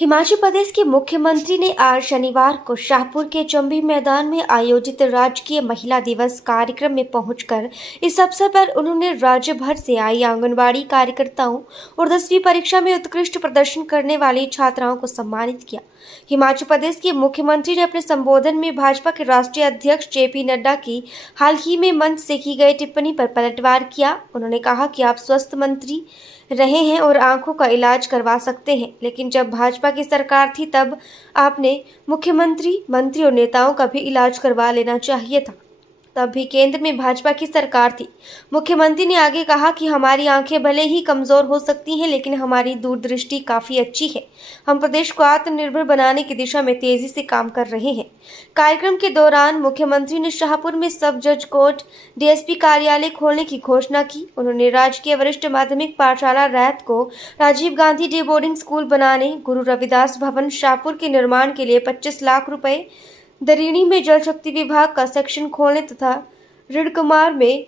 हिमाचल प्रदेश के मुख्यमंत्री ने आज शनिवार को शाहपुर के चंबी मैदान में आयोजित राजकीय महिला दिवस कार्यक्रम में पहुंचकर इस अवसर पर उन्होंने राज्य भर से आई आंगनबाड़ी कार्यकर्ताओं और 10वीं परीक्षा में उत्कृष्ट प्रदर्शन करने वाली छात्राओं को सम्मानित किया। हिमाचल प्रदेश के मुख्यमंत्री ने अपने संबोधन में भाजपा के राष्ट्रीय अध्यक्ष जेपी नड्डा की हाल ही में मंच से की गई टिप्पणी पर पलटवार किया। उन्होंने कहा कि आप स्वास्थ्य मंत्री रहे हैं और आंखों का इलाज करवा सकते हैं, लेकिन जब भाजपा की सरकार थी तब आपने मुख्यमंत्री, मंत्री और नेताओं का भी इलाज करवा लेना चाहिए था। तब भी केंद्र में भाजपा की सरकार थी। मुख्यमंत्री ने आगे कहा कि हमारी आंखें भले ही कमजोर हो सकती हैं, लेकिन हमारी दूरदृष्टि काफी अच्छी है। हम प्रदेश को आत्मनिर्भर बनाने की दिशा में तेजी से काम कर रहे हैं। कार्यक्रम के दौरान मुख्यमंत्री ने शाहपुर में सब जज कोर्ट, डीएसपी कार्यालय खोलने की घोषणा की। उन्होंने राजकीय वरिष्ठ माध्यमिक पाठशाला रैत को Rajiv Gandhi day boarding school बनाने, गुरु रविदास भवन शाहपुर के निर्माण के लिए 25 लाख रुपए, दरीणी में जल शक्ति विभाग का सेक्शन खोलने तथा रिडकुमार में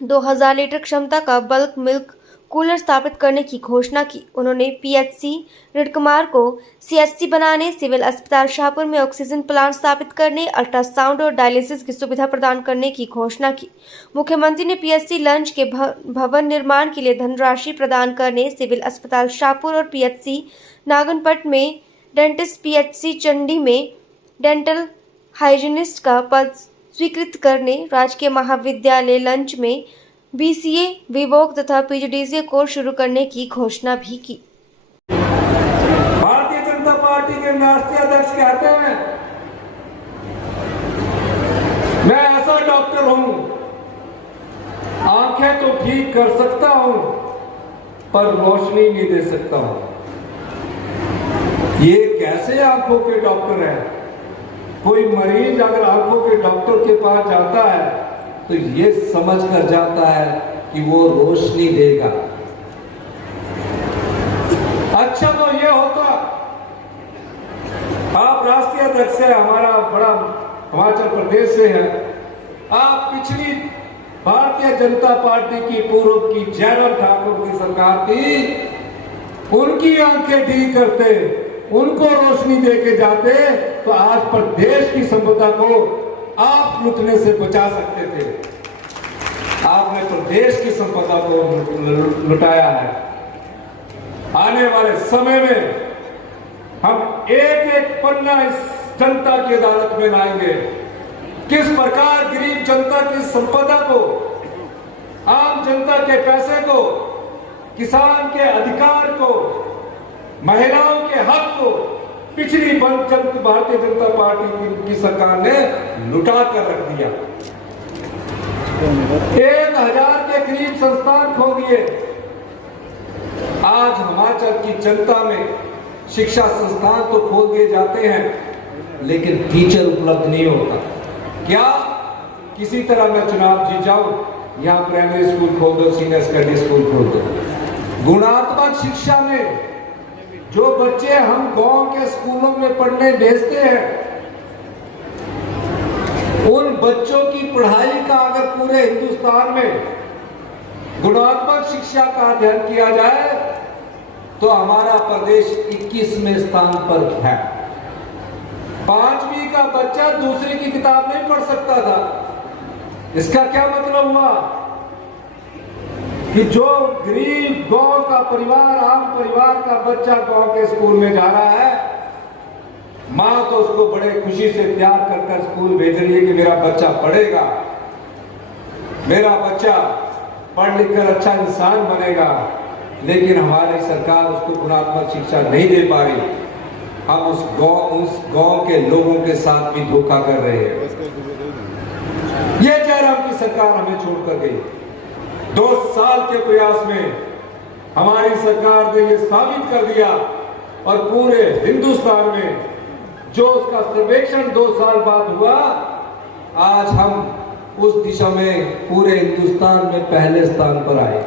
2000 लीटर क्षमता का बल्क मिल्क कूलर स्थापित करने की घोषणा की। उन्होंने पीएचसी रिडकुमार को सीएचसी बनाने, सिविल अस्पताल शाहपुर में ऑक्सीजन प्लांट स्थापित करने, अल्ट्रासाउंड और डायलिसिस की सुविधा प्रदान करने की घोषणा की। मुख्यमंत्री ने पीएचसी लंच के भवन निर्माण के लिए धनराशि प्रदान करने, सिविल अस्पताल शाहपुर और पीएचसी नागनपट में डेंटिस्ट, पीएचसी चंडी में डेंटल हाइजीनिस्ट का पद स्वीकृत करने, राजकीय महाविद्यालय लंच में बीसीए, विवोक तथा पीजीडीसीए कोर्स शुरू करने की घोषणा भी की। भारतीय जनता पार्टी के राष्ट्रीय अध्यक्ष कहते हैं, मैं ऐसा डॉक्टर हूं, आंखें तो ठीक कर सकता हूं पर रोशनी नहीं दे सकता हूं। ये कैसे आंखों के डॉक्टर हैं? कोई मरीज अगर आंखों के डॉक्टर के पास जाता है तो ये समझ कर जाता है कि वो रोशनी देगा। अच्छा तो ये होता, आप राष्ट्रीय अध्यक्ष है, हमारा बड़ा हिमाचल प्रदेश से है, आप पिछली भारतीय जनता पार्टी की पूर्व की जयराम ठाकुर की सरकार थी, उनकी आंखें ठीक करते, उनको रोशनी देके जाते तो आज प्रदेश की संपदा को आप लुटने से बचा सकते थे। आपने प्रदेश की संपदा को लुटाया है। आने वाले समय में हम एक एक पन्ना इस जनता की अदालत में लाएंगे। किस प्रकार गरीब जनता की संपदा को, आम जनता के पैसे को, किसान के अधिकार को, महिलाओं के हक को पिछली भारतीय जनता पार्टी की सरकार ने लुटा कर रख दिया। 1000 के करीब संस्थान खो दिए। आज हिमाचल की जनता में शिक्षा संस्थान तो खोल दिए जाते हैं, लेकिन टीचर उपलब्ध नहीं होता। क्या किसी तरह मैं चुनाव जीत जाऊं, यहां प्राइमरी स्कूल खोल दो, सीनियर सेकेंडरी स्कूल खोल दो। गुणात्मक शिक्षा में जो बच्चे हम गांव के स्कूलों में पढ़ने भेजते हैं, उन बच्चों की पढ़ाई का अगर पूरे हिंदुस्तान में गुणात्मक शिक्षा का अध्ययन किया जाए तो हमारा प्रदेश 21वें स्थान पर है। 5वीं का बच्चा दूसरी की किताब नहीं पढ़ सकता था। इसका क्या मतलब हुआ कि जो गरीब गांव का परिवार, आम परिवार का बच्चा गांव के स्कूल में जा रहा है, मां तो उसको बड़े खुशी से तैयार कर स्कूल भेज रही है कि मेरा बच्चा पढ़ेगा, मेरा बच्चा पढ़ लिख कर अच्छा इंसान बनेगा, लेकिन हमारी सरकार उसको गुणात्मक शिक्षा नहीं दे पा रही। हम उस गांव के लोगों के साथ भी धोखा कर रहे हैं। ये जयराम की सरकार हमें छोड़कर गई। 2 साल के प्रयास में हमारी सरकार ने ये साबित कर दिया और पूरे हिंदुस्तान में जो उसका सर्वेक्षण 2 साल बाद हुआ, आज हम उस दिशा में पूरे हिंदुस्तान में पहले स्थान पर आए।